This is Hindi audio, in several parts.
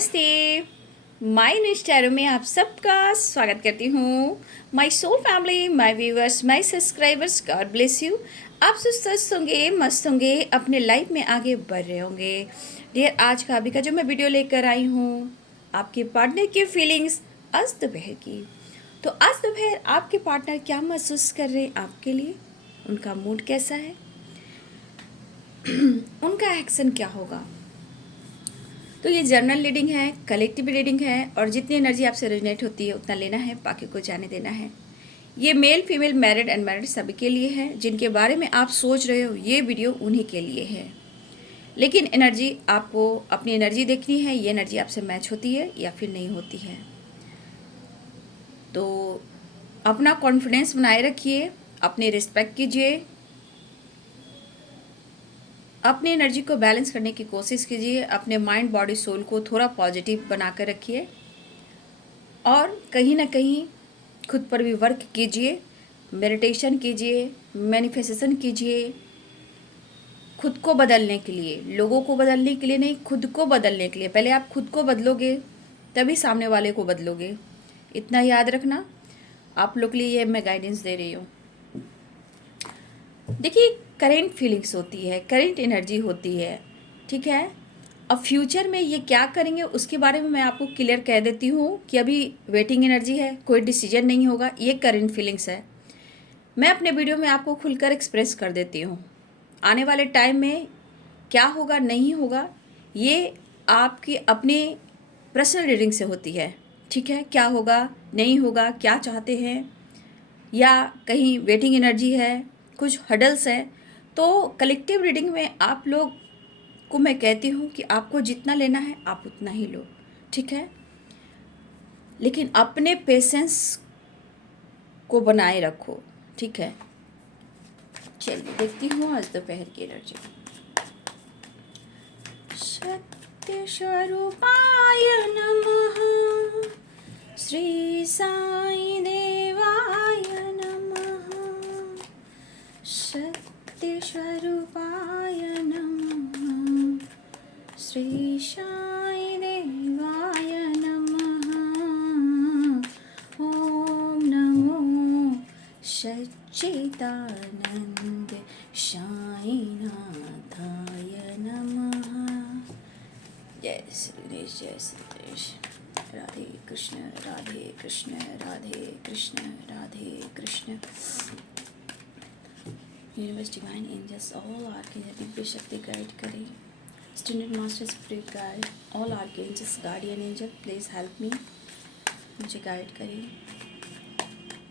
नमस्ते। माय निष्ठैरों में आप सबका स्वागत करती हूँ। My soul family, my viewers, my subscribers, God bless you. आप सब स्वस्थ होंगे, मस्त होंगे, अपने लाइफ में आगे बढ़ रहे होंगे। डियर, आज का अभी का जो मैं वीडियो लेकर आई हूँ, आपके पार्टनर की फीलिंग्स आज दोपहर की। तो आज दोपहर आपके पार्टनर क्या महसूस कर रहे हैं आपके लिए, उनका मूड कैसा है, उनका एक्शन क्या होगा। तो ये जर्नल रीडिंग है, कलेक्टिव रीडिंग है, और जितनी एनर्जी आपसे रेजोनेट होती है उतना लेना है, बाकी को जाने देना है। ये मेल फीमेल मैरिड अनमैरिड सभी के लिए है। जिनके बारे में आप सोच रहे हो ये वीडियो उन्हीं के लिए है। लेकिन एनर्जी आपको अपनी एनर्जी देखनी है, ये एनर्जी आपसे मैच होती है या फिर नहीं होती है। तो अपना कॉन्फिडेंस बनाए रखिए, अपनी रिस्पेक्ट कीजिए, अपनी एनर्जी को बैलेंस करने की कोशिश कीजिए, अपने माइंड बॉडी सोल को थोड़ा पॉजिटिव बना कर रखिए, और कहीं ना कहीं खुद पर भी वर्क कीजिए, मेडिटेशन कीजिए, मैनिफेस्टेशन कीजिए। खुद को बदलने के लिए, लोगों को बदलने के लिए नहीं, खुद को बदलने के लिए। पहले आप खुद को बदलोगे तभी सामने वाले को बदलोगे, इतना याद रखना। आप लोग के लिए ये मैं गाइडेंस दे रही हूँ। देखिए, करेंट फीलिंग्स होती है, करेंट एनर्जी होती है, ठीक है। अब फ्यूचर में ये क्या करेंगे उसके बारे में मैं आपको क्लियर कह देती हूँ कि अभी वेटिंग एनर्जी है, कोई डिसीजन नहीं होगा, ये करेंट फीलिंग्स है। मैं अपने वीडियो में आपको खुलकर एक्सप्रेस कर देती हूँ आने वाले टाइम में क्या होगा नहीं होगा। ये आपकी अपनी पर्सनल रीडिंग से होती है, ठीक है। क्या होगा नहीं होगा, क्या चाहते हैं, या कहीं वेटिंग एनर्जी है, कुछ हडल्स है। तो कलेक्टिव रीडिंग में आप लोग को मैं कहती हूँ कि आपको जितना लेना है आप उतना ही लो, ठीक है। लेकिन अपने पेशेंस को बनाए रखो, ठीक है। चलिए देखती हूँ आज दोपहर की एनर्जी। सत्य स्वरूपाय नमः, श्री साई देवाय नमः। सत्य स्वरूपाय नमः, श्री साई देवाय नमः। ओम नमो सच्चिदानंद साईनाथाय नमः। जय श्री गणेश, जय Shri Ganesh. Radhe Krishna, Radhe Krishna, Radhe Krishna, Radhe Krishna. Universe, divine angels, all archangel दिव्य शक्ति गाइड करें। Student master spirit guide, all archangels, guardian angel, please help me, मुझे गाइड करें।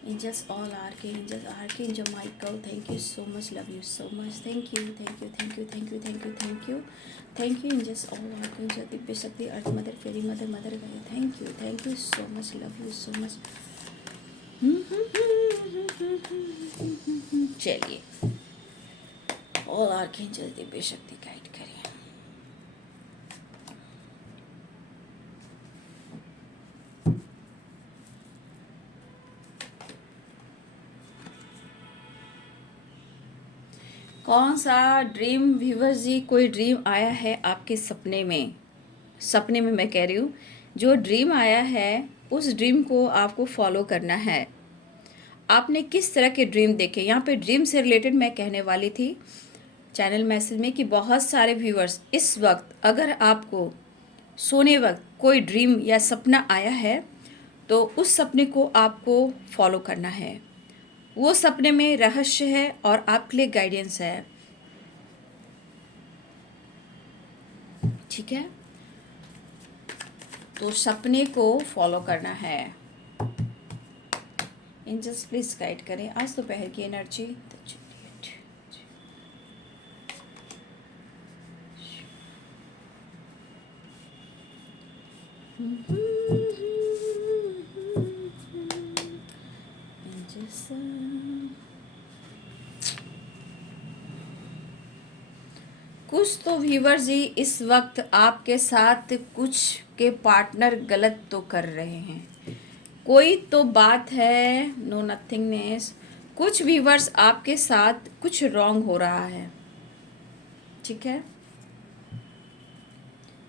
Angels, all archangels, archangel Michael, thank you so much, love you so much, thank you, thank you, thank you, thank you, thank you, thank you, thank you. Angels, all archangel, दिव्य शक्ति, अर्थ mother, fairy mother, mother guide, thank you so much, love you so much. चलिए, ऑल आर्कएंजल दिव्य शक्ति गाइड करें। कौन सा ड्रीम, व्यूवर्स जी, कोई ड्रीम आया है आपके सपने में? सपने में मैं कह रही हूँ, जो ड्रीम आया है उस ड्रीम को आपको फॉलो करना है। आपने किस तरह के ड्रीम देखे, यहाँ पे ड्रीम से रिलेटेड मैं कहने वाली थी चैनल मैसेज में कि बहुत सारे व्यूवर्स इस वक्त अगर आपको सोने वक्त कोई ड्रीम या सपना आया है तो उस सपने को आपको फॉलो करना है। वो सपने में रहस्य है और आपके लिए गाइडेंस है, ठीक है। तो सपने को फॉलो करना है। एंजल्स प्लीज गाइड करें आज दोपहर की एनर्जी। कुछ तो व्यूअर्स जी इस वक्त आपके साथ कुछ के पार्टनर गलत तो कर रहे हैं, कोई तो बात है, नो नथिंगनेस। कुछ व्यूअर्स आपके साथ कुछ रॉन्ग हो रहा है, ठीक है।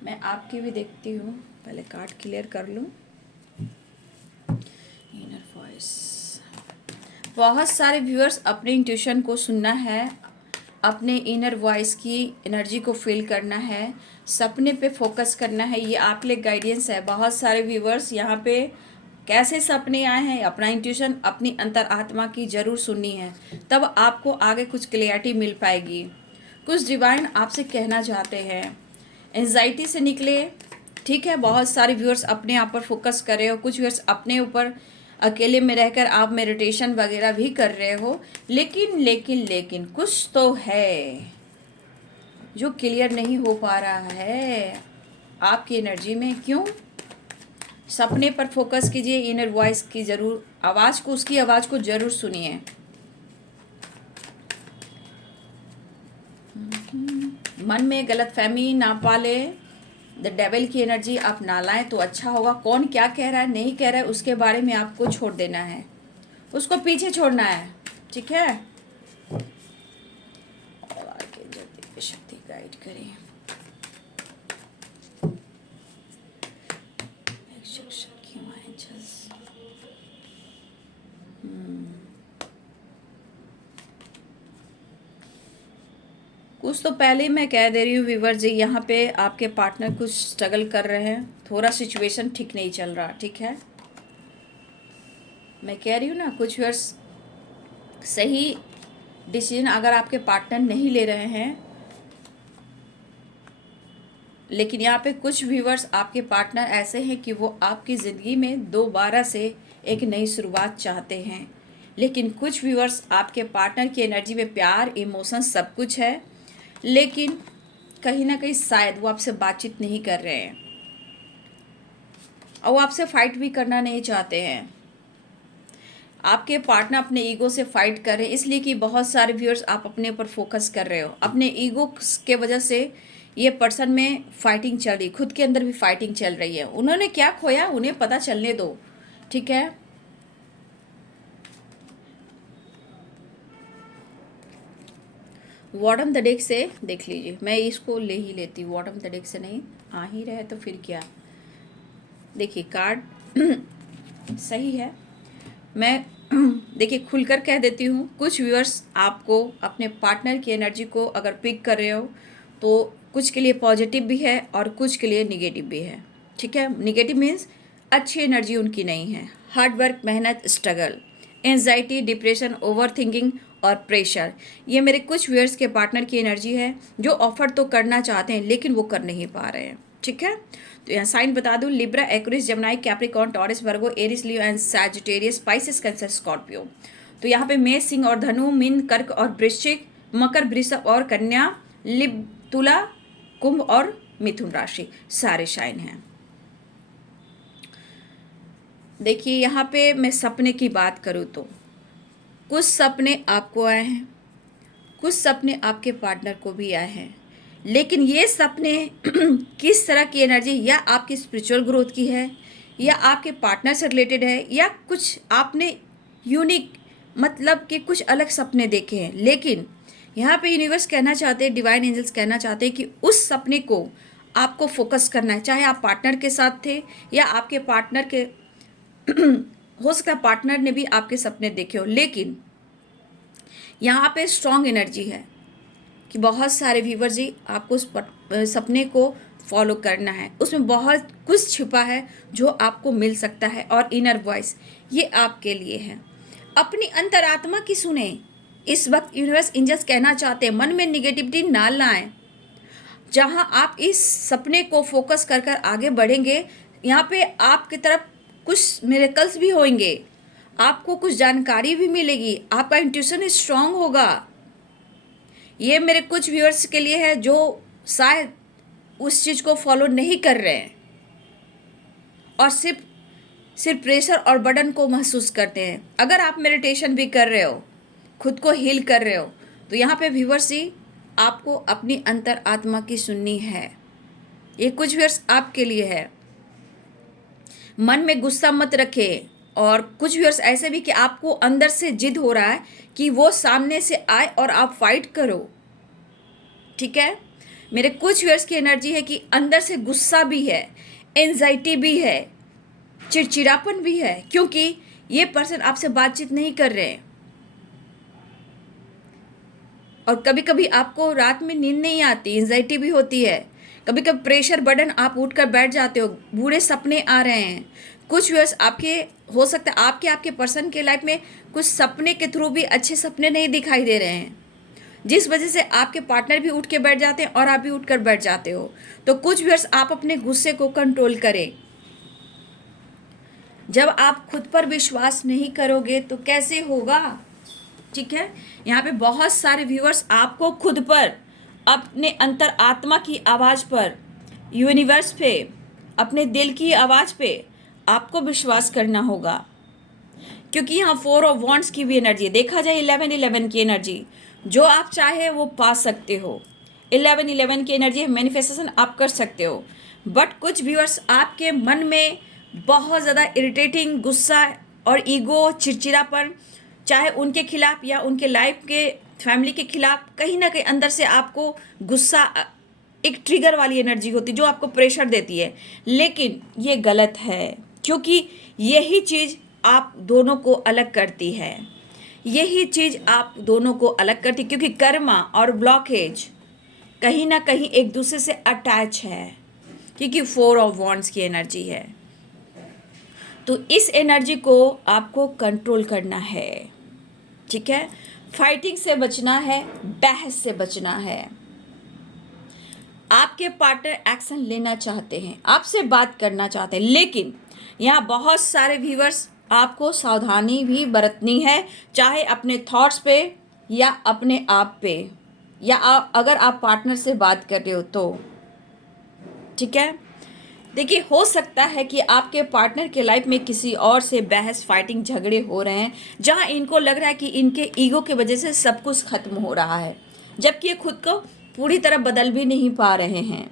मैं आपकी भी देखती हूँ। पहले कार्ड क्लियर कर लूँ। इनर वॉइस, बहुत सारे व्यूअर्स अपने इंट्यूशन को सुनना है, अपने इनर वॉइस की एनर्जी को फील करना है, सपने पे फोकस करना है। ये आप लिए गाइडेंस है। बहुत सारे व्यूअर्स यहाँ पे कैसे सपने आए हैं, अपना इंट्यूशन, अपनी अंतर आत्मा की ज़रूर सुननी है, तब आपको आगे कुछ क्लियरिटी मिल पाएगी। कुछ डिवाइन आपसे कहना चाहते हैं, एंजाइटी से निकले। ठीक है, बहुत सारे व्यूअर्स अपने आप पर फोकस कर रहे हो, कुछ व्यूअर्स अपने ऊपर अकेले में रहकर आप मेडिटेशन वगैरह भी कर रहे हो, लेकिन कुछ तो है जो क्लियर नहीं हो पा रहा है आपकी एनर्जी में। क्यों? सपने पर फोकस कीजिए, इनर वॉइस की ज़रूर आवाज़ को, उसकी आवाज़ को ज़रूर सुनिए। मन में गलतफहमी ना पाले, द डेविल की एनर्जी आप ना लाएं तो अच्छा होगा। कौन क्या कह रहा है, नहीं कह रहा है, उसके बारे में आपको छोड़ देना है, उसको पीछे छोड़ना है। ठीक है, और आगे जल्दी शक्ति गाइड करें। कुछ तो पहले ही मैं कह दे रही हूँ व्यूवर जी, यहाँ पे आपके पार्टनर कुछ स्ट्रगल कर रहे हैं, थोड़ा सिचुएशन ठीक नहीं चल रहा। ठीक है, मैं कह रही हूँ ना, कुछ व्यूअर्स सही डिसीजन अगर आपके पार्टनर नहीं ले रहे हैं, लेकिन यहाँ पे कुछ व्यूअर्स आपके पार्टनर ऐसे हैं कि वो आपकी ज़िंदगी में दोबारा से एक नई शुरुआत चाहते हैं। लेकिन कुछ व्यूअर्स आपके पार्टनर की एनर्जी में प्यार, इमोशन सब कुछ है, लेकिन कहीं ना कहीं शायद वो आपसे बातचीत नहीं कर रहे हैं और वो आपसे फाइट भी करना नहीं चाहते हैं। आपके पार्टनर अपने ईगो से फाइट कर रहे हैं, इसलिए कि बहुत सारे व्यूअर्स आप अपने ऊपर फोकस कर रहे हो। अपने ईगो के वजह से ये पर्सन में फाइटिंग चल रही, खुद के अंदर भी फाइटिंग चल रही है। उन्होंने क्या खोया, उन्हें पता चलने दो। ठीक है, बॉटम द डेक से देख लीजिए, मैं इसको ले ही लेती हूँ, बॉटम द डेक से नहीं आ ही रहे तो फिर क्या। देखिए कार्ड सही है, मैं देखिए खुलकर कह देती हूँ। कुछ व्यूअर्स आपको अपने पार्टनर की एनर्जी को अगर पिक कर रहे हो तो कुछ के लिए पॉजिटिव भी है और कुछ के लिए निगेटिव भी है। ठीक है, निगेटिव मीन्स अच्छी एनर्जी उनकी नहीं है, हार्ड वर्क, मेहनत, struggle, anxiety, depression, over thinking और प्रेशर। ये मेरे कुछ व्यूअर्स के पार्टनर की एनर्जी है जो ऑफर तो करना चाहते हैं लेकिन वो कर नहीं पा रहे हैं। ठीक है, तो यहाँ साइन बता दूँ, Libra, Aquarius, Gemini, Capricorn, Taurus, Virgo, Aries, Leo and Sagittarius, Pisces, Cancer, Scorpio. तो यहाँ पे मेष, सिंह और धनु, मीन, कर्क और वृश्चिक, मकर, वृषभ और कन्या, तुला, कुंभ और मिथुन राशि सारे शाइन हैं। देखिए यहाँ पे मैं सपने की बात करूँ तो कुछ सपने आपको आए हैं, कुछ सपने आपके पार्टनर को भी आए हैं, लेकिन ये सपने किस तरह की एनर्जी, या आपकी स्पिरिचुअल ग्रोथ की है, या आपके पार्टनर से रिलेटेड है, या कुछ आपने यूनिक मतलब कि कुछ अलग सपने देखे हैं। लेकिन यहाँ पे यूनिवर्स कहना चाहते हैं, डिवाइन एंजल्स कहना चाहते हैं कि उस सपने को आपको फोकस करना है, चाहे आप पार्टनर के साथ थे या आपके पार्टनर के हो सकता है पार्टनर ने भी आपके सपने देखे हो। लेकिन यहाँ पे स्ट्रॉन्ग एनर्जी है कि बहुत सारे व्यूवर जी आपको उस सपने को फॉलो करना है, उसमें बहुत कुछ छिपा है जो आपको मिल सकता है। और इनर वॉइस ये आपके लिए है, अपनी अंतरात्मा की सुने। इस वक्त यूनिवर्स एंजल्स कहना चाहते हैं मन में निगेटिविटी ना लाएं। जहां आप इस सपने को फोकस कर कर आगे बढ़ेंगे, यहाँ पे आपकी तरफ कुछ मिरेकल्स भी होंगे, आपको कुछ जानकारी भी मिलेगी, आपका इंट्यूशन स्ट्रांग होगा। ये मेरे कुछ व्यूअर्स के लिए है जो शायद उस चीज़ को फॉलो नहीं कर रहे हैं और सिर्फ प्रेशर और बर्डन को महसूस करते हैं। अगर आप मेडिटेशन भी कर रहे हो, खुद को हील कर रहे हो, तो यहाँ पे व्यूअर्स जी आपको अपनी अंतर आत्मा की सुननी है। ये कुछ व्यूअर्स आपके लिए है। मन में गुस्सा मत रखें। और कुछ व्यूअर्स ऐसे भी कि आपको अंदर से जिद हो रहा है कि वो सामने से आए और आप फाइट करो। ठीक है, मेरे कुछ व्यूअर्स की एनर्जी है कि अंदर से गुस्सा भी है, एंजाइटी भी है, चिड़चिड़ापन भी है, क्योंकि ये पर्सन आपसे बातचीत नहीं कर रहे हैं। और कभी कभी आपको रात में नींद नहीं आती, एंजाइटी भी होती है। कभी कभी प्रेशर बर्डन, आप उठकर बैठ जाते हो, बुरे सपने आ रहे हैं। कुछ व्यूअर्स आपके, हो सकता है आपके पर्सन के लाइफ में कुछ सपने के थ्रू भी अच्छे सपने नहीं दिखाई दे रहे हैं, जिस वजह से आपके पार्टनर भी उठ के बैठ जाते हैं और आप भी उठकर बैठ जाते हो। तो कुछ व्यूअर्स आप अपने गुस्से को कंट्रोल करें। जब आप खुद पर विश्वास नहीं करोगे तो कैसे होगा, ठीक है। यहाँ पे बहुत सारे व्यूअर्स आपको खुद पर, अपने अंतर आत्मा की आवाज़ पर, यूनिवर्स पे, अपने दिल की आवाज़ पे आपको विश्वास करना होगा, क्योंकि यहाँ 4 ऑफ वॉन्ड्स की भी एनर्जी है। देखा जाए 11-11 की एनर्जी, जो आप चाहे वो पा सकते हो। 11-11 की एनर्जी है, मैनिफेस्टेशन आप कर सकते हो। बट कुछ व्यूअर्स आपके मन में बहुत ज़्यादा इरिटेटिंग गुस्सा और ईगो, चिड़चिड़ापन, चाहे उनके खिलाफ या उनके लाइफ के फैमिली के खिलाफ, कहीं ना कहीं अंदर से आपको गुस्सा, एक ट्रिगर वाली एनर्जी होती है जो आपको प्रेशर देती है। लेकिन ये गलत है, क्योंकि यही चीज़ आप दोनों को अलग करती है। यही चीज़ आप दोनों को अलग करती है, क्योंकि कर्मा और ब्लॉकेज कहीं ना कहीं एक दूसरे से अटैच है, क्योंकि 4 ऑफ वॉन्ड्स की एनर्जी है। तो इस एनर्जी को आपको कंट्रोल करना है, ठीक है। फाइटिंग से बचना है, बहस से बचना है। आपके पार्टनर एक्शन लेना चाहते हैं, आपसे बात करना चाहते हैं, लेकिन यहाँ बहुत सारे व्यूअर्स आपको सावधानी भी बरतनी है, चाहे अपने थॉट्स पे या अपने आप पे, या अगर आप पार्टनर से बात कर रहे हो तो, ठीक है। देखिए, हो सकता है कि आपके पार्टनर के लाइफ में किसी और से बहस, फाइटिंग, झगड़े हो रहे हैं, जहां इनको लग रहा है कि इनके ईगो की वजह से सब कुछ खत्म हो रहा है, जबकि ये खुद को पूरी तरह बदल भी नहीं पा रहे हैं।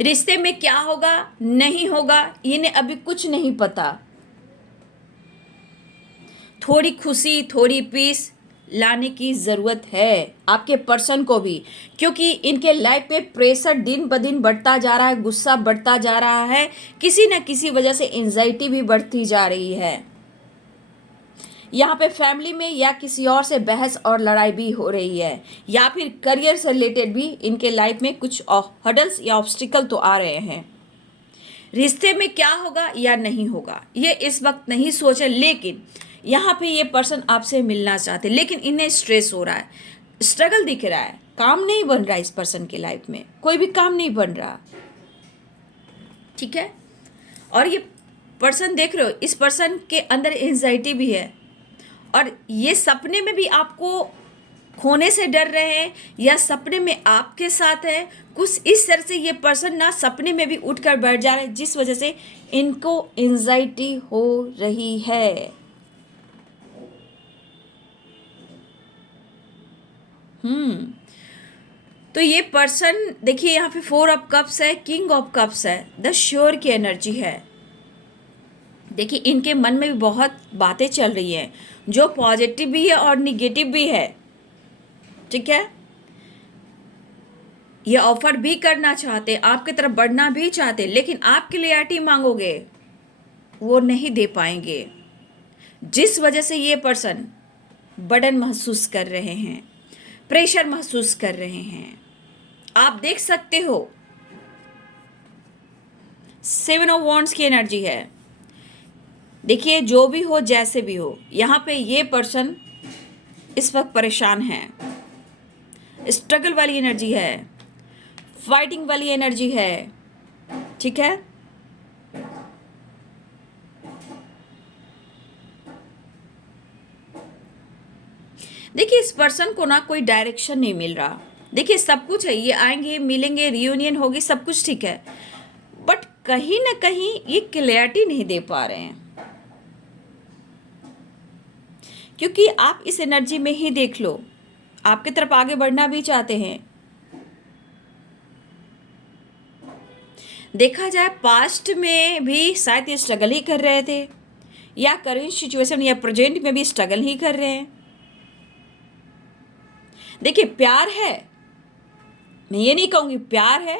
रिश्ते में क्या होगा नहीं होगा इन्हें अभी कुछ नहीं पता। थोड़ी खुशी, थोड़ी पीस लाने की ज़रूरत है आपके पर्सन को भी, क्योंकि इनके लाइफ में प्रेशर दिन ब दिन बढ़ता जा रहा है, गुस्सा बढ़ता जा रहा है, किसी न किसी वजह से एंजाइटी भी बढ़ती जा रही है। यहाँ पे फैमिली में या किसी और से बहस और लड़ाई भी हो रही है, या फिर करियर से रिलेटेड भी इनके लाइफ में कुछ हर्डल्स या ऑब्स्टिकल तो आ रहे हैं। रिश्ते में क्या होगा या नहीं होगा ये इस वक्त नहीं सोचे, लेकिन यहाँ पे ये पर्सन आपसे मिलना चाहते, लेकिन इन्हें स्ट्रेस हो रहा है, स्ट्रगल दिख रहा है, काम नहीं बन रहा है इस पर्सन की लाइफ में, कोई भी काम नहीं बन रहा, ठीक है। और ये पर्सन देख रहे हो, इस पर्सन के अंदर एंजाइटी भी है, और ये सपने में भी आपको खोने से डर रहे हैं, या सपने में आपके साथ है, कुछ इस तरह से ये पर्सन ना सपने में भी उठकर बैठ जा रहे हैं, जिस वजह से इनको एंजाइटी हो रही है। तो ये पर्सन देखिए, यहाँ पे 4 ऑफ कप्स है, किंग ऑफ कप्स है, द श्योर की एनर्जी है। देखिए, इनके मन में भी बहुत बातें चल रही हैं, जो पॉजिटिव भी है और निगेटिव भी है, ठीक है। ये ऑफर भी करना चाहते, आपकी तरफ बढ़ना भी चाहते, लेकिन आप क्लियरिटी मांगोगे वो नहीं दे पाएंगे, जिस वजह से ये पर्सन बर्डन महसूस कर रहे हैं, प्रेशर महसूस कर रहे हैं। आप देख सकते हो 7 ऑफ वॉन्ड्स की एनर्जी है। देखिए, जो भी हो, जैसे भी हो, यहाँ पे ये पर्सन इस वक्त परेशान है, स्ट्रगल वाली एनर्जी है, फाइटिंग वाली एनर्जी है, ठीक है। देखिए, इस पर्सन को ना कोई डायरेक्शन नहीं मिल रहा। देखिए, सब कुछ है, ये आएंगे, मिलेंगे, रियूनियन होगी, सब कुछ ठीक है, बट कहीं ना कहीं ये क्लैरिटी नहीं दे पा रहे हैं, क्योंकि आप इस एनर्जी में ही देख लो, आपकी तरफ आगे बढ़ना भी चाहते हैं। देखा जाए पास्ट में भी शायद ये स्ट्रगल ही कर रहे थे, या करेंट सिचुएशन या प्रेजेंट में भी स्ट्रगल ही कर रहे हैं। देखिए, प्यार है, मैं ये नहीं कहूँगी प्यार है,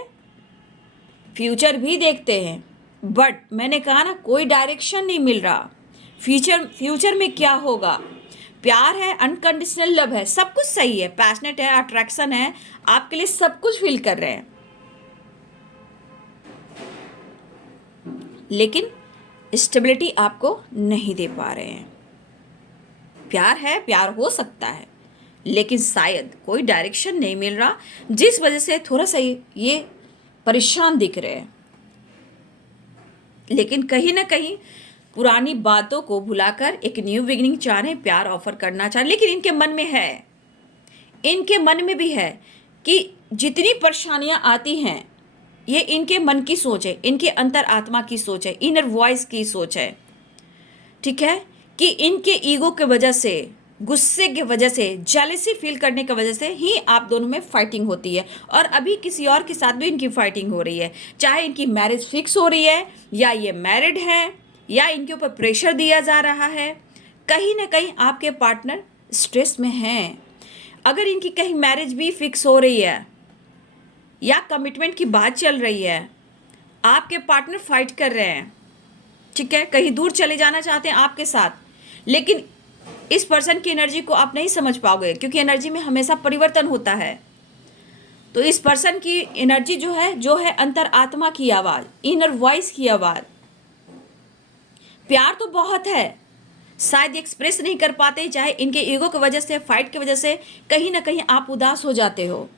फ्यूचर भी देखते हैं, बट मैंने कहा ना कोई डायरेक्शन नहीं मिल रहा। फ्यूचर में क्या होगा? प्यार है, अनकंडीशनल लव है, सब कुछ सही है, पैशनेट है, अट्रैक्शन है, आपके लिए सब कुछ फील कर रहे हैं, लेकिन स्टेबिलिटी आपको नहीं दे पा रहे हैं। प्यार है, प्यार हो सकता है, लेकिन शायद कोई डायरेक्शन नहीं मिल रहा, जिस वजह से थोड़ा सा ये परेशान दिख रहे हैं। लेकिन कहीं ना कहीं पुरानी बातों को भुलाकर एक न्यू बिगिनिंग चाह रहे हैं, प्यार ऑफर करना चाह रहे, लेकिन इनके मन में है, इनके मन में भी है कि जितनी परेशानियां आती हैं ये इनके मन की सोच है, इनके अंतर आत्मा की सोच है, इनर वॉइस की सोच है, ठीक है, कि इनके ईगो के वजह से, गुस्से की वजह से, जेलसी फील करने की वजह से ही आप दोनों में फाइटिंग होती है। और अभी किसी और के साथ भी इनकी फाइटिंग हो रही है, चाहे इनकी मैरिज फिक्स हो रही है या ये मैरिड है या इनके ऊपर प्रेशर दिया जा रहा है। कहीं ना कहीं आपके पार्टनर स्ट्रेस में हैं। अगर इनकी कहीं मैरिज भी फिक्स हो रही है या कमिटमेंट की बात चल रही है, आपके पार्टनर फाइट कर रहे हैं, ठीक है, कहीं दूर चले जाना चाहते हैं आपके साथ, लेकिन इस पर्सन की एनर्जी को आप नहीं समझ पाओगे, क्योंकि एनर्जी में हमेशा परिवर्तन होता है। तो इस पर्सन की एनर्जी जो है अंतर आत्मा की आवाज़, इनर वॉइस की आवाज़। प्यार तो बहुत है, शायद एक्सप्रेस नहीं कर पाते, चाहे इनके ईगो की वजह से, फाइट की वजह से कहीं ना कहीं आप उदास हो जाते हो।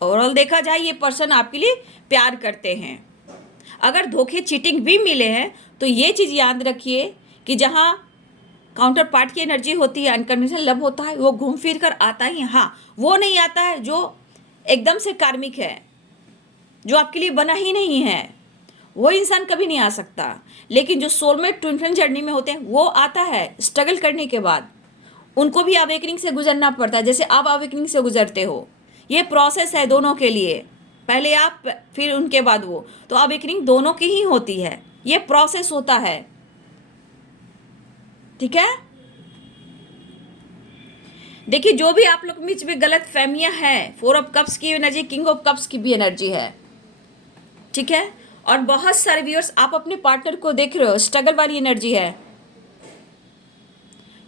ओवरऑल देखा जाए ये पर्सन आपके लिए प्यार करते हैं। अगर धोखे, चीटिंग भी मिले हैं तो ये चीज़ याद रखिए कि जहाँ काउंटर पार्ट की एनर्जी होती है, अनकंडीशनल लव होता है, वो घूम फिर कर आता ही, हाँ वो नहीं आता है जो एकदम से कार्मिक है, जो आपके लिए बना ही नहीं है, वो इंसान कभी नहीं आ सकता। लेकिन जो सोलमेट ट्विन फ्लेम जर्नी में होते हैं वो आता है स्ट्रगल करने के बाद, उनको भी अवेकनिंग से गुजरना पड़ता है, जैसे आप अवेकनिंग से गुजरते हो। ये प्रोसेस है दोनों के लिए, पहले आप फिर उनके बाद वो, तो अवेकनिंग दोनों की ही होती है, ये प्रोसेस होता है, ठीक है। देखिए जो भी आप लोग बीच में गलत फहमियां हैं, 4 ऑफ कप्स की एनर्जी, किंग ऑफ कप्स की भी एनर्जी है, ठीक है। और बहुत सारे व्यूअर्स आप अपने पार्टनर को देख रहे हो, स्ट्रगल वाली एनर्जी है,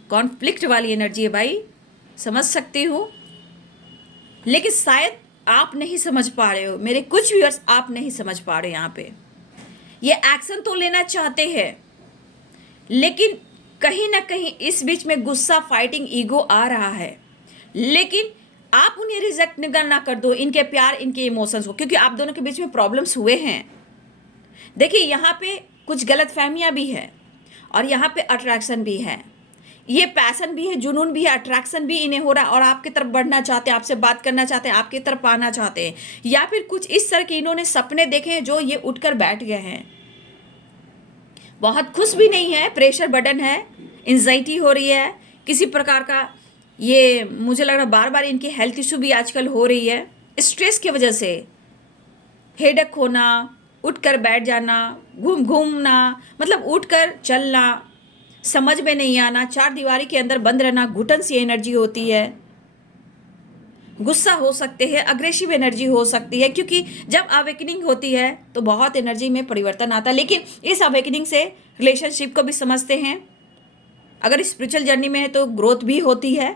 कॉन्फ्लिक्ट वाली एनर्जी है भाई, समझ सकती हूँ, लेकिन शायद आप नहीं समझ पा रहे हो, मेरे कुछ व्यूअर्स आप नहीं समझ पा रहे यहाँ पे। ये एक्शन तो लेना चाहते हैं, लेकिन कहीं ना कहीं इस बीच में गुस्सा, फाइटिंग, ईगो आ रहा है, लेकिन आप उन्हें रिजेक्ट ना कर दो, इनके प्यार, इनके इमोशंस को, क्योंकि आप दोनों के बीच में प्रॉब्लम्स हुए हैं। देखिए यहाँ पे कुछ गलत फहमियाँ भी है और यहाँ पे अट्रैक्शन भी है, ये पैसन भी है, जुनून भी है, अट्रैक्शन भी इन्हें हो रहा है और आपकी तरफ बढ़ना चाहते हैं, आपसे बात करना चाहते हैं, आपकी तरफ आना चाहते हैं, या फिर कुछ इस तरह के इन्होंने सपने देखे हैं जो ये उठकर बैठ गए हैं। बहुत खुश भी नहीं है, प्रेशर बर्डन है, एंजाइटी हो रही है किसी प्रकार का, ये मुझे लग रहा है बार बार इनकी हेल्थ इशू भी आजकल हो रही है, स्ट्रेस की वजह से, हेडेक होना, उठकर बैठ जाना, घूमना, मतलब उठकर चलना, समझ में नहीं आना, चार दीवारी के अंदर बंद रहना, घुटन सी एनर्जी होती है, गुस्सा हो सकते हैं, अग्रेसिव एनर्जी हो सकती है, क्योंकि जब अवेकनिंग होती है तो बहुत एनर्जी में परिवर्तन आता है। लेकिन इस अवेकनिंग से रिलेशनशिप को भी समझते हैं, अगर स्पिरिचुअल जर्नी में है तो ग्रोथ भी होती है,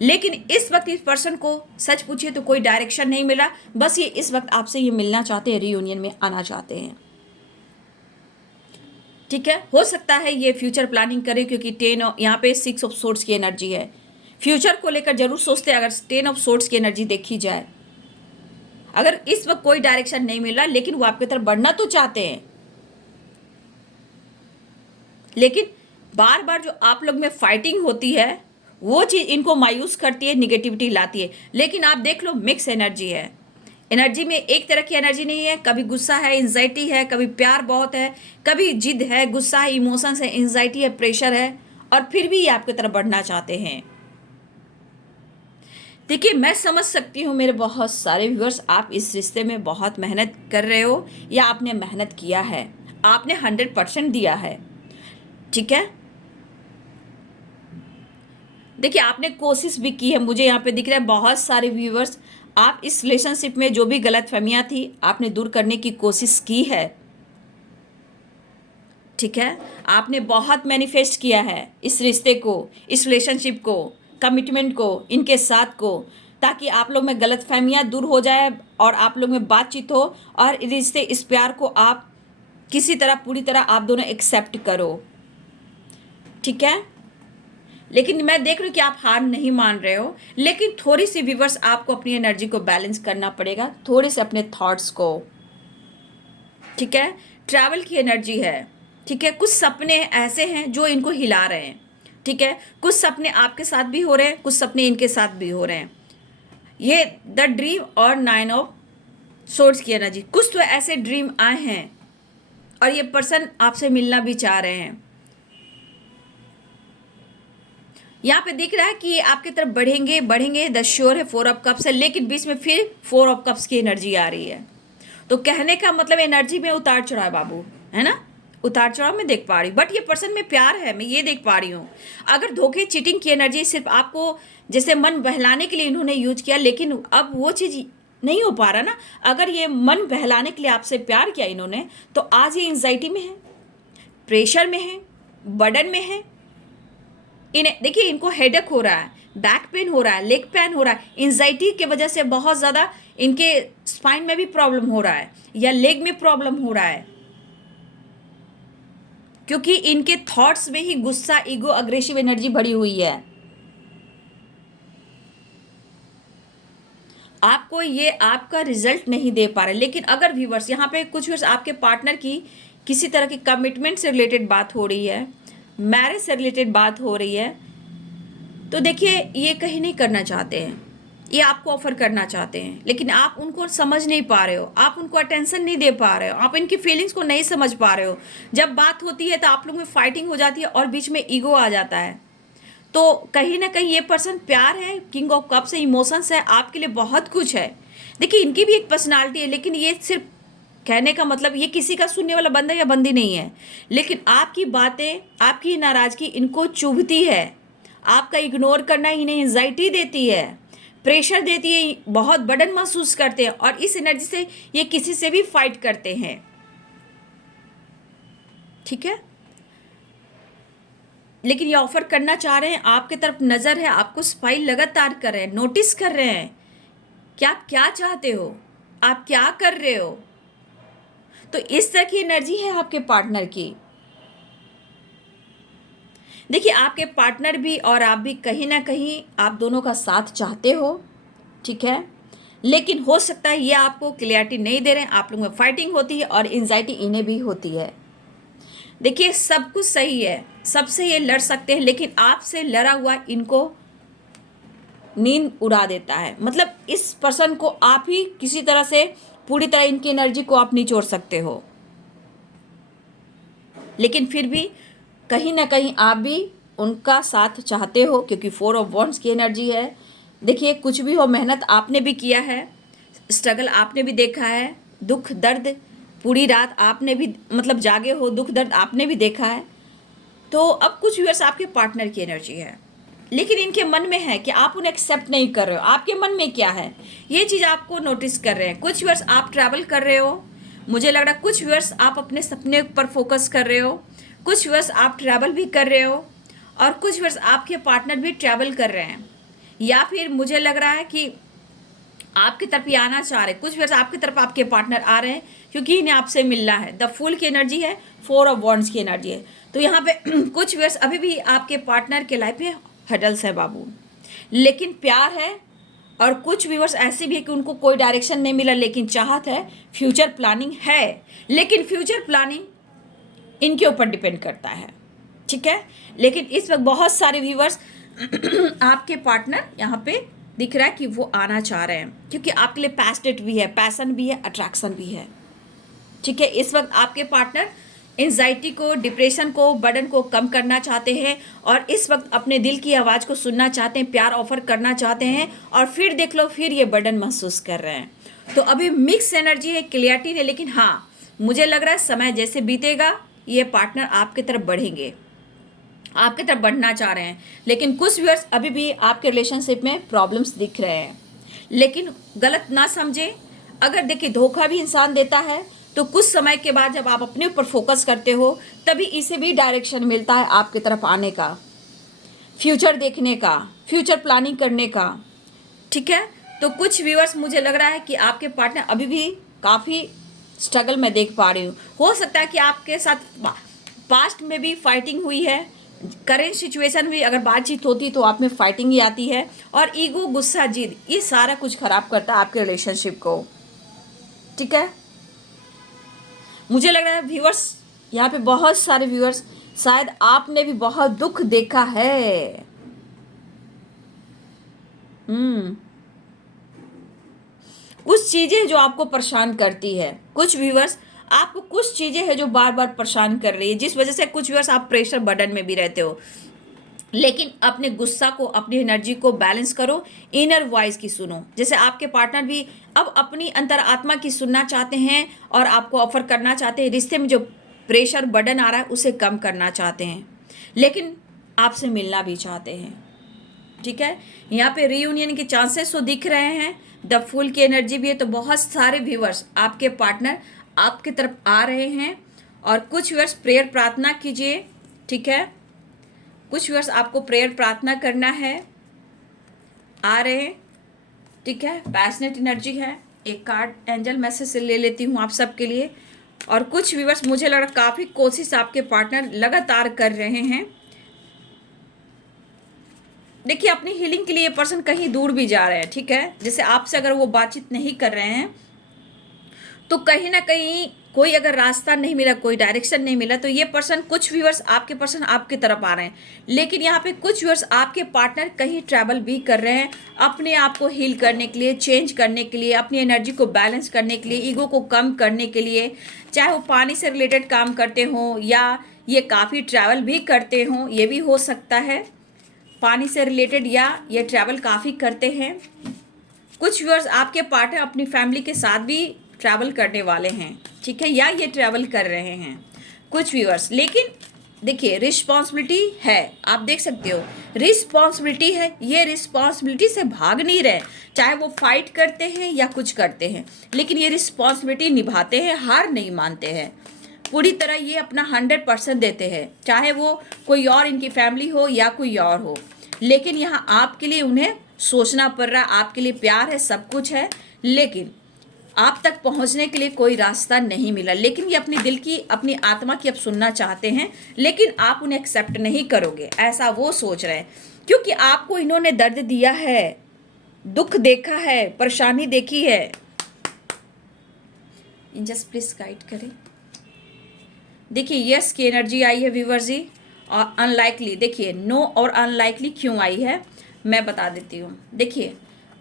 लेकिन इस वक्त इस पर्सन को सच पूछिए तो कोई डायरेक्शन नहीं मिला, बस ये इस वक्त आपसे ये मिलना चाहते हैं, रियूनियन में आना चाहते हैं, ठीक है। हो सकता है ये फ्यूचर प्लानिंग करे, क्योंकि 10 यहाँ पे 6 ऑफ सोर्ड्स की एनर्जी है, फ्यूचर को लेकर जरूर सोचते हैं। अगर 10 ऑफ सोर्ड्स की एनर्जी देखी जाए, अगर इस वक्त कोई डायरेक्शन नहीं मिल रहा, लेकिन वो आपकी तरफ बढ़ना तो चाहते हैं, लेकिन बार बार जो आप लोग में फाइटिंग होती है वो चीज़ इनको मायूस करती है, निगेटिविटी लाती है। लेकिन आप देख लो मिक्स एनर्जी है, एनर्जी में एक तरह की एनर्जी नहीं है, कभी गुस्सा है, एंजाइटी है, कभी प्यार बहुत है, कभी जिद है, गुस्सा है, इमोशंस है, एंजाइटी है, प्रेशर है, और फिर भी ये आपकी तरफ बढ़ना चाहते हैं। देखिए मैं समझ सकती हूँ मेरे बहुत सारे व्यूअर्स, आप इस रिश्ते में बहुत मेहनत कर रहे हो या आपने मेहनत किया है, आपने 100% दिया है, ठीक है। देखिए आपने कोशिश भी की है, मुझे यहाँ पे दिख रहा है बहुत सारे व्यूअर्स आप इस रिलेशनशिप में जो भी गलतफहमियां थी आपने दूर करने की कोशिश की है, ठीक है। आपने बहुत मैनिफेस्ट किया है इस रिश्ते को, इस रिलेशनशिप को, कमिटमेंट को, इनके साथ को, ताकि आप लोग में गलतफहमियां दूर हो जाए और आप लोग में बातचीत हो और इस रिश्ते, इस प्यार को आप किसी तरह पूरी तरह आप दोनों एक्सेप्ट करो, ठीक है। लेकिन मैं देख रही हूँ कि आप हार नहीं मान रहे हो, लेकिन थोड़ी सी व्यूअर्स आपको अपनी एनर्जी को बैलेंस करना पड़ेगा, थोड़े से अपने थॉट्स को, ठीक है। ट्रैवल की एनर्जी है, ठीक है। कुछ सपने ऐसे हैं जो इनको हिला रहे हैं, ठीक है। कुछ सपने आपके साथ भी हो रहे हैं, कुछ सपने इनके साथ भी हो रहे हैं। ये द ड्रीम और 9 ऑफ सोर्ड्स की एनर्जी, कुछ तो ऐसे ड्रीम आए हैं और ये पर्सन आपसे मिलना भी चाह रहे हैं। यहाँ पे दिख रहा है कि ये आपकी तरफ बढ़ेंगे बढ़ेंगे, द श्योर है 4 ऑफ कप्स है, लेकिन बीच में फिर 4 ऑफ कप्स की एनर्जी आ रही है। तो कहने का मतलब एनर्जी में उतार चढ़ाव बाबू, है ना, उतार चढ़ाव में देख पा रही हूँ, बट ये पर्सन में प्यार है, मैं ये देख पा रही हूँ। अगर धोखे चीटिंग की एनर्जी सिर्फ आपको जैसे मन बहलाने के लिए इन्होंने यूज किया, लेकिन अब वो चीज़ नहीं हो पा रहा ना। अगर ये मन बहलाने के लिए आपसे प्यार किया इन्होंने, तो आज ये एंजाइटी में है, प्रेशर में है, बर्डन में है। इन्हें देखिए, इनको हेडेक हो रहा है, बैक पेन हो रहा है, लेग पेन हो रहा है, एंजाइटी की वजह से बहुत ज़्यादा इनके स्पाइन में भी प्रॉब्लम हो रहा है या लेग में प्रॉब्लम हो रहा है, क्योंकि इनके थॉट्स में ही गुस्सा, ईगो, अग्रेसिव एनर्जी भरी हुई है। आपको ये आपका रिजल्ट नहीं दे पा रहे। लेकिन अगर व्यूवर्स यहाँ पे कुछ व्यूवर्स आपके पार्टनर की किसी तरह की कमिटमेंट से रिलेटेड बात हो रही है, मैरिज से रिलेटेड बात हो रही है, तो देखिए ये कहीं नहीं करना चाहते हैं, ये आपको ऑफर करना चाहते हैं, लेकिन आप उनको समझ नहीं पा रहे हो, आप उनको अटेंशन नहीं दे पा रहे हो, आप इनकी फीलिंग्स को नहीं समझ पा रहे हो। जब बात होती है तो आप लोग में फाइटिंग हो जाती है और बीच में ईगो आ जाता है। तो कहीं ना कहीं ये पर्सन प्यार है, किंग ऑफ कप्स है, इमोशंस है, आपके लिए बहुत कुछ है। देखिए इनकी भी एक पर्सनालिटी है, लेकिन ये सिर्फ कहने का मतलब ये किसी का सुनने वाला बंदा या बंदी नहीं है, लेकिन आपकी बातें, आपकी नाराज़गी इनको चुभती है, आपका इग्नोर करना इन्हें एंजाइटी देती है, प्रेशर देती है, बहुत बर्डन महसूस करते हैं और इस एनर्जी से ये किसी से भी फाइट करते हैं, ठीक है। लेकिन ये ऑफर करना चाह रहे हैं, आपके तरफ नज़र है, आपको स्पाई लगातार कर रहे हैं, नोटिस कर रहे हैं कि आप क्या चाहते हो, आप क्या कर रहे हो। तो इस तरह की एनर्जी है आपके पार्टनर की। देखिए आपके पार्टनर भी और आप भी कहीं ना कहीं आप दोनों का साथ चाहते हो, ठीक है, लेकिन हो सकता है ये आपको क्लियरिटी नहीं दे रहे हैं, आप लोगों में फाइटिंग होती है और एंजाइटी इन्हें भी होती है। देखिए सब कुछ सही है, सबसे ये लड़ सकते हैं, लेकिन आपसे लड़ा हुआ इनको नींद उड़ा देता है। मतलब इस पर्सन को आप ही किसी तरह से पूरी तरह इनकी एनर्जी को आप निचोड़ सकते हो, लेकिन फिर भी कहीं ना कहीं आप भी उनका साथ चाहते हो, क्योंकि 4 ऑफ वॉन्ड्स की एनर्जी है। देखिए कुछ भी हो, मेहनत आपने भी किया है, स्ट्रगल आपने भी देखा है, दुख दर्द पूरी रात आपने भी मतलब जागे हो, दुख दर्द आपने भी देखा है। तो अब कुछ व्यूअर्स आपके पार्टनर की एनर्जी है, लेकिन इनके मन में है कि आप उन्हें एक्सेप्ट नहीं कर रहे हो। आपके मन में क्या है ये चीज़ आपको नोटिस कर रहे हैं। कुछ व्यूअर्स आप ट्रैवल कर रहे हो, मुझे लग रहा है कुछ व्यूअर्स आप अपने सपने पर फोकस कर रहे हो, कुछ व्यूअर्स आप ट्रैवल भी कर रहे हो और कुछ व्यूअर्स आपके पार्टनर भी ट्रैवल कर रहे हैं, या फिर मुझे लग रहा है कि आपकी तरफ ही आना चाह रहे हैं। कुछ व्यूअर्स आपकी तरफ आपके पार्टनर आ रहे हैं क्योंकि इन्हें आपसे मिलना है। द फूल की एनर्जी है, 4 ऑफ वॉन्ड्स की एनर्जी है। तो यहाँ पे कुछ व्यूअर्स अभी भी आपके पार्टनर के लाइफ में हडल्स है बाबू, लेकिन प्यार है। और कुछ व्यूअर्स ऐसे भी है कि उनको कोई डायरेक्शन नहीं मिला, लेकिन चाहत है, फ्यूचर प्लानिंग है, लेकिन फ्यूचर प्लानिंग इनके ऊपर डिपेंड करता है, ठीक है। लेकिन इस वक्त बहुत सारे व्यूअर्स आपके पार्टनर यहाँ पे दिख रहा है कि वो आना चाह रहे हैं, क्योंकि आपके लिए पैशनेट भी है, पैसन भी है, अट्रैक्शन भी है, ठीक है। इस वक्त आपके पार्टनर एंजाइटी को, डिप्रेशन को, बर्डन को कम करना चाहते हैं और इस वक्त अपने दिल की आवाज़ को सुनना चाहते हैं, प्यार ऑफर करना चाहते हैं, और फिर देख लो फिर ये बर्डन महसूस कर रहे हैं। तो अभी मिक्स एनर्जी है, क्लियरिटी है, लेकिन हाँ मुझे लग रहा है समय जैसे बीतेगा ये पार्टनर आपकी तरफ बढ़ेंगे, आपकी तरफ बढ़ना चाह रहे हैं। लेकिन कुछ व्यूअर्स अभी भी आपके रिलेशनशिप में प्रॉब्लम्स दिख रहे हैं, लेकिन गलत ना समझें। अगर देखिए धोखा भी इंसान देता है तो कुछ समय के बाद जब आप अपने ऊपर फोकस करते हो तभी इसे भी डायरेक्शन मिलता है आपकी तरफ आने का, फ्यूचर देखने का, फ्यूचर प्लानिंग करने का। ठीक है, तो कुछ व्यूअर्स मुझे लग रहा है कि आपके पार्टनर अभी भी काफ़ी स्ट्रगल में देख पा रही हूँ। हो सकता है कि आपके साथ पास्ट में भी फाइटिंग हुई है, करेंट सिचुएशन भी अगर बातचीत होती तो आप में फाइटिंग ही आती है, और ईगो, गुस्सा, जिद, ये सारा कुछ खराब करता है आपके रिलेशनशिप को। ठीक है, मुझे लग रहा है व्यूअर्स, यहाँ पे बहुत सारे व्यूअर्स, शायद आपने भी बहुत दुख देखा है। कुछ चीज़ें जो आपको परेशान करती है, कुछ व्यूअर्स आपको कुछ चीज़ें हैं जो बार बार परेशान कर रही है, जिस वजह से कुछ व्यूअर्स आप प्रेशर बर्डन में भी रहते हो। लेकिन अपने गुस्सा को, अपनी एनर्जी को बैलेंस करो, इनर वॉइस की सुनो। जैसे आपके पार्टनर भी अब अपनी अंतर आत्मा की सुनना चाहते हैं और आपको ऑफर करना चाहते हैं, रिश्ते में जो प्रेशर बर्डन आ रहा है उसे कम करना चाहते हैं, लेकिन आपसे मिलना भी चाहते हैं। ठीक है, यहाँ पे रीयूनियन के चांसेस तो दिख रहे हैं, द फुल की एनर्जी भी है, तो बहुत सारे व्यूअर्स आपके पार्टनर आपकी तरफ आ रहे हैं। और कुछ व्यूअर्स प्रेयर प्रार्थना कीजिए। ठीक है, कुछ व्यूअर्स आपको प्रेयर प्रार्थना करना है, आ रहे हैं। ठीक है, पैशनेट एनर्जी है। एक कार्ड एंजल मैसेज से ले लेती हूँ आप सबके लिए। और कुछ व्यूअर्स मुझे लग रहा काफ़ी कोशिश आपके पार्टनर लगातार कर रहे हैं। देखिए अपनी हीलिंग के लिए ये पर्सन कहीं दूर भी जा रहे हैं। ठीक है, जैसे आपसे अगर वो बातचीत नहीं कर रहे हैं तो कहीं ना कहीं कोई अगर रास्ता नहीं मिला, कोई डायरेक्शन नहीं मिला, तो ये पर्सन, कुछ व्यूअर्स आपके पर्सन आपकी तरफ आ रहे हैं। लेकिन यहाँ पे कुछ व्यूअर्स आपके पार्टनर कहीं ट्रैवल भी कर रहे हैं अपने आप को हील करने के लिए, चेंज करने के लिए, अपनी एनर्जी को बैलेंस करने के लिए, ईगो को कम करने के लिए। चाहे वो पानी से रिलेटेड काम करते हों या ये काफ़ी ट्रैवल भी करते हों, ये भी हो सकता है, पानी से रिलेटेड, या ये ट्रैवल काफ़ी करते हैं। कुछ व्यूअर्स आपके पार्टनर अपनी फैमिली के साथ भी ट्रैवल करने वाले हैं। ठीक है, या ये ट्रैवल कर रहे हैं कुछ व्यूअर्स। लेकिन देखिए रिस्पॉन्सिबिलिटी है, आप देख सकते हो रिस्पॉन्सिबिलिटी है, ये रिस्पॉन्सिबिलिटी से भाग नहीं रहे, चाहे वो फाइट करते हैं या कुछ करते हैं, लेकिन ये रिस्पॉन्सिबिलिटी निभाते हैं, हार नहीं मानते हैं, पूरी तरह ये अपना 100% देते हैं, चाहे वो कोई और इनकी फैमिली हो या कोई और हो। लेकिन यहाँ आपके लिए उन्हें सोचना पड़ रहा है, आपके लिए प्यार है, सब कुछ है, लेकिन आप तक पहुंचने के लिए कोई रास्ता नहीं मिला। लेकिन ये अपनी दिल की, अपनी आत्मा की अब सुनना चाहते हैं, लेकिन आप उन्हें एक्सेप्ट नहीं करोगे, ऐसा वो सोच रहे हैं, क्योंकि आपको इन्होंने दर्द दिया है, दुख देखा है, परेशानी देखी है। जस्ट प्लीज गाइड करें। देखिए यस की एनर्जी आई है व्यूअर्स जी, और अनलाइकली, देखिए नो और अनलाइकली क्यों आई है मैं बता देती हूँ। देखिए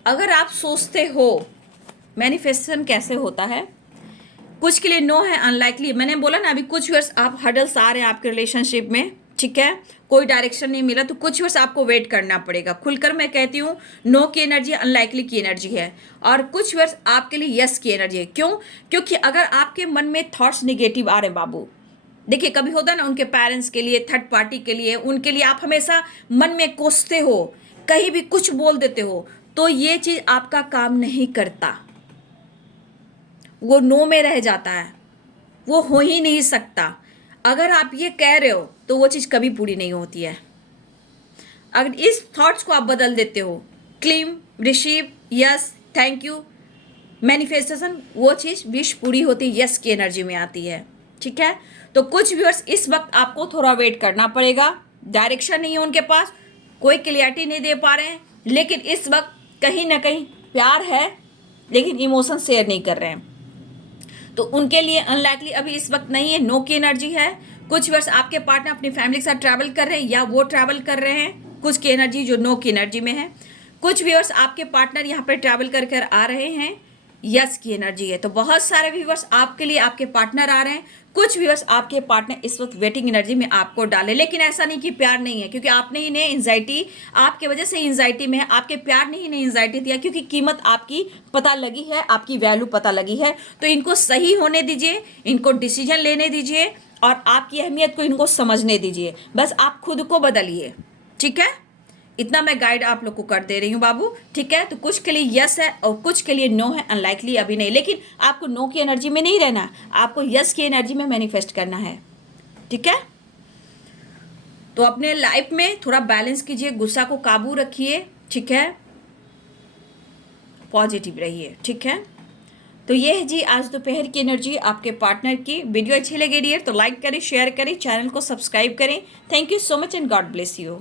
अगर आप सोचते हो, मैनिफेस्टेशन कैसे होता है, कुछ के लिए नो है, अनलाइकली, मैंने बोला ना अभी कुछ वर्ष आप हर्डल्स आ रहे हैं आपके रिलेशनशिप में। ठीक है, कोई डायरेक्शन नहीं मिला तो कुछ वर्ष आपको वेट करना पड़ेगा। खुलकर मैं कहती हूँ नो की एनर्जी अनलाइकली की एनर्जी है, और कुछ वर्ष आपके लिए यस की एनर्जी है। क्यों? क्योंकि अगर आपके मन में थॉट्स निगेटिव आ रहे बाबू, देखिए कभी होता है ना उनके पेरेंट्स के लिए, थर्ड पार्टी के लिए, उनके लिए आप हमेशा मन में कोसते हो, कहीं भी कुछ बोल देते हो, तो ये चीज़ आपका काम नहीं करता, वो नो में रह जाता है, वो हो ही नहीं सकता। अगर आप ये कह रहे हो तो वो चीज़ कभी पूरी नहीं होती है। अगर इस थॉट्स को आप बदल देते हो, claim, receive, yes, thank you, manifestation, वो चीज़ विश पूरी होती है, यस की एनर्जी में आती है। ठीक है, तो कुछ व्यूअर्स इस वक्त आपको थोड़ा वेट करना पड़ेगा, डायरेक्शन नहीं है उनके पास, कोई क्लियरिटी नहीं दे पा रहे हैं, लेकिन इस वक्त कहीं ना कहीं प्यार है लेकिन इमोशन शेयर नहीं कर रहे हैं, तो उनके लिए अनलाइकली अभी इस वक्त नहीं है, नो की एनर्जी है। कुछ वर्ष आपके पार्टनर अपनी फैमिली के साथ ट्रैवल कर रहे हैं या वो ट्रैवल कर रहे हैं, कुछ की एनर्जी जो नो की एनर्जी में है। कुछ व्यूअर्स आपके पार्टनर यहाँ पर ट्रैवल कर कर आ रहे हैं, यस की एनर्जी है। तो बहुत सारे व्यूअर्स आपके लिए आपके पार्टनर आ रहे हैं, कुछ व्यूअर्स आपके पार्टनर इस वक्त वेटिंग एनर्जी में आपको डाले। लेकिन ऐसा नहीं कि प्यार नहीं है, क्योंकि आपने इन्हें एंजाइटी, आपके वजह से एंजाइटी में है, आपके प्यार ने इन्हें एंजाइटी दिया, क्योंकि कीमत आपकी पता लगी है, आपकी वैल्यू पता लगी है। तो इनको सही होने दीजिए, इनको डिसीजन लेने दीजिए और आपकी अहमियत को इनको समझने दीजिए। बस आप खुद को बदलिए। ठीक है, इतना मैं गाइड आप लोग को कर दे रही हूँ बाबू, ठीक है। तो कुछ के लिए यस है और कुछ के लिए नो है, अनलाइकली अभी नहीं, लेकिन आपको नो की एनर्जी में नहीं रहना, आपको यस की एनर्जी में मैनिफेस्ट करना है, ठीक है। तो अपने लाइफ में थोड़ा बैलेंस कीजिए, गुस्सा को काबू रखिए, ठीक है, पॉजिटिव रहिए, ठीक है। तो ये है जी आज दोपहर की एनर्जी आपके पार्टनर की। वीडियो अच्छी लगे डियर तो लाइक करें, शेयर करें, चैनल को सब्सक्राइब करें। Thank you so much and God bless you.